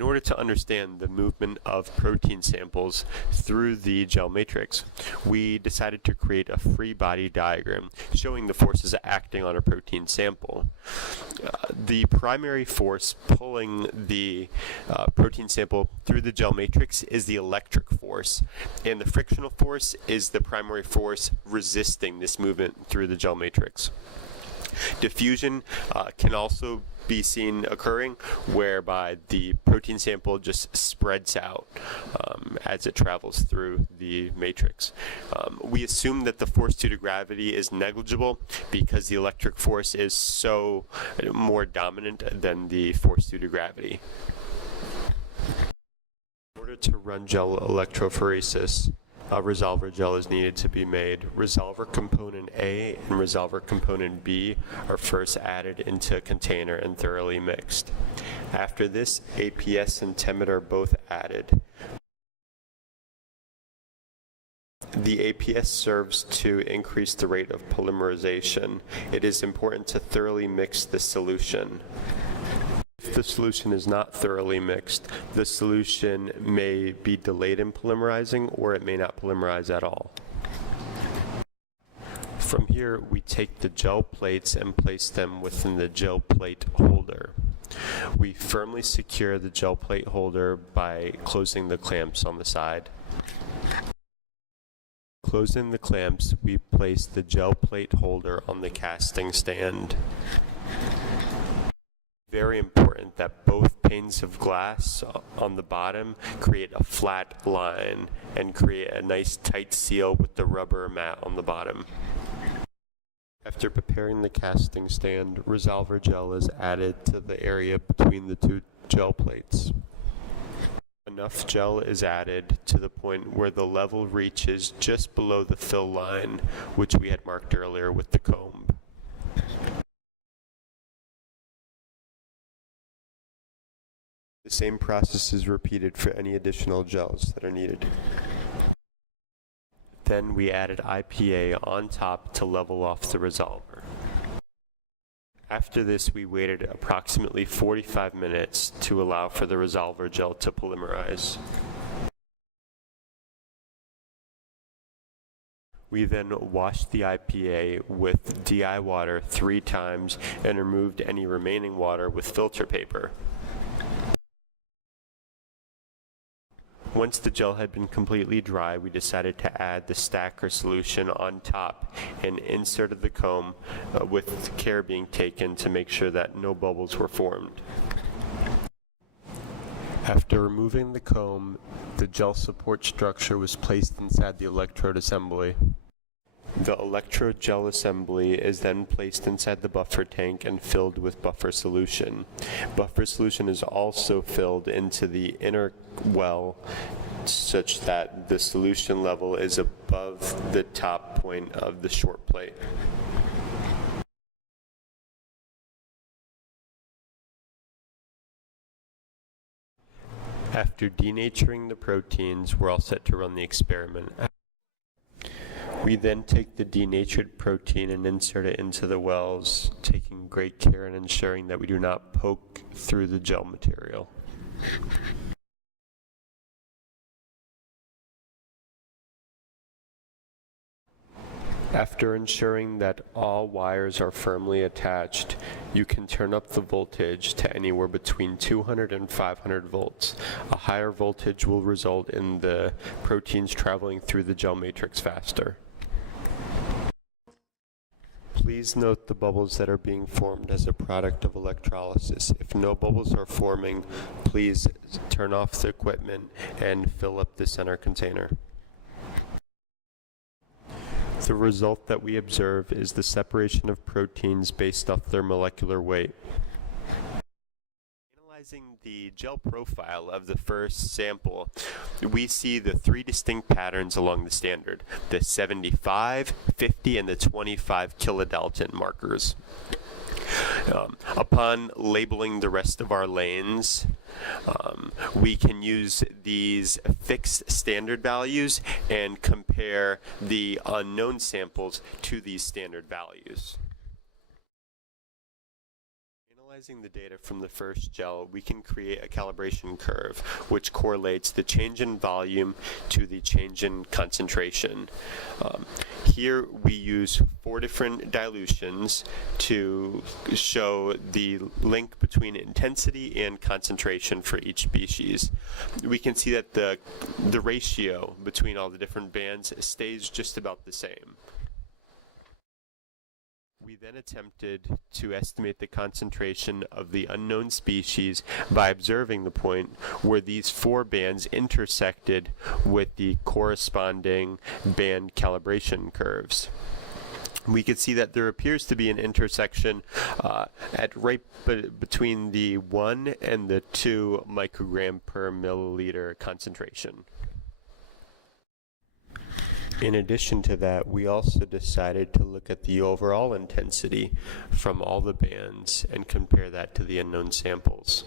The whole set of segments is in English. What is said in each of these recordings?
In order to understand the movement of protein samples through the gel matrix, we decided to create a free body diagram showing the forces acting on a protein sample. The primary force pulling the protein sample through the gel matrix is the electric force, and the frictional force is the primary force resisting this movement through the gel matrix. Diffusion can also be seen occurring, whereby the protein sample just spreads out as it travels through the matrix. We assume that the force due to gravity is negligible because the electric force is so more dominant than the force due to gravity. In order to run gel electrophoresis, a resolver gel is needed to be made. Resolver component A and resolver component B are first added into a container and thoroughly mixed. After this, APS and TEMIT are both added. The APS serves to increase the rate of polymerization. It is important to thoroughly mix the solution. If the solution is not thoroughly mixed, the solution may be delayed in polymerizing, or it may not polymerize at all. From here, we take the gel plates and place them within the gel plate holder. We firmly secure the gel plate holder by closing the clamps on the side. Closing the clamps, we place the gel plate holder on the casting stand. Very important that both panes of glass on the bottom create a flat line and create a nice tight seal with the rubber mat on the bottom. After preparing the casting stand, resolver gel is added to the area between the two gel plates. Enough gel is added to the point where the level reaches just below the fill line, which we had marked earlier with the comb. The same process is repeated for any additional gels that are needed. Then we added IPA on top to level off the resolver. After this, we waited approximately 45 minutes to allow for the resolver gel to polymerize. We then washed the IPA with DI water 3 times and removed any remaining water with filter paper. Once the gel had been completely dry, we decided to add the stacker solution on top and inserted the comb with care being taken to make sure that no bubbles were formed. After removing the comb, the gel support structure was placed inside the electrode assembly. The electrode gel assembly is then placed inside the buffer tank and filled with buffer solution. Buffer solution is also filled into the inner well such that the solution level is above the top point of the short plate. After denaturing the proteins, we're all set to run the experiment. We then take the denatured protein and insert it into the wells, taking great care in ensuring that we do not poke through the gel material. After ensuring that all wires are firmly attached, you can turn up the voltage to anywhere between 200 and 500 volts. A higher voltage will result in the proteins traveling through the gel matrix faster. Please note the bubbles that are being formed as a product of electrolysis. If no bubbles are forming, please turn off the equipment and fill up the center container. The result that we observe is the separation of proteins based off their molecular weight. Analyzing the gel profile of the first sample, we see the 3 distinct patterns along the standard, the 75, 50, and the 25 kilodalton markers. Upon labeling the rest of our lanes, we can use these fixed standard values and compare the unknown samples to these standard values. Analyzing the data from the first gel, we can create a calibration curve which correlates the change in volume to the change in concentration. Here we use 4 different dilutions to show the link between intensity and concentration for each species. We can see that the ratio between all the different bands stays just about the same. We then attempted to estimate the concentration of the unknown species by observing the point where these 4 bands intersected with the corresponding band calibration curves. We could see that there appears to be an intersection at right between the 1 and the 2 microgram per milliliter concentration. In addition to that, we also decided to look at the overall intensity from all the bands and compare that to the unknown samples.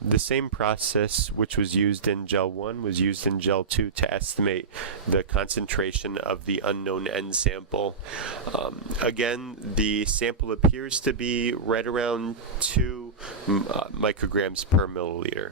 The same process which was used in gel 1 was used in gel 2 to estimate the concentration of the unknown N sample. Again, the sample appears to be right around 2 micrograms per milliliter.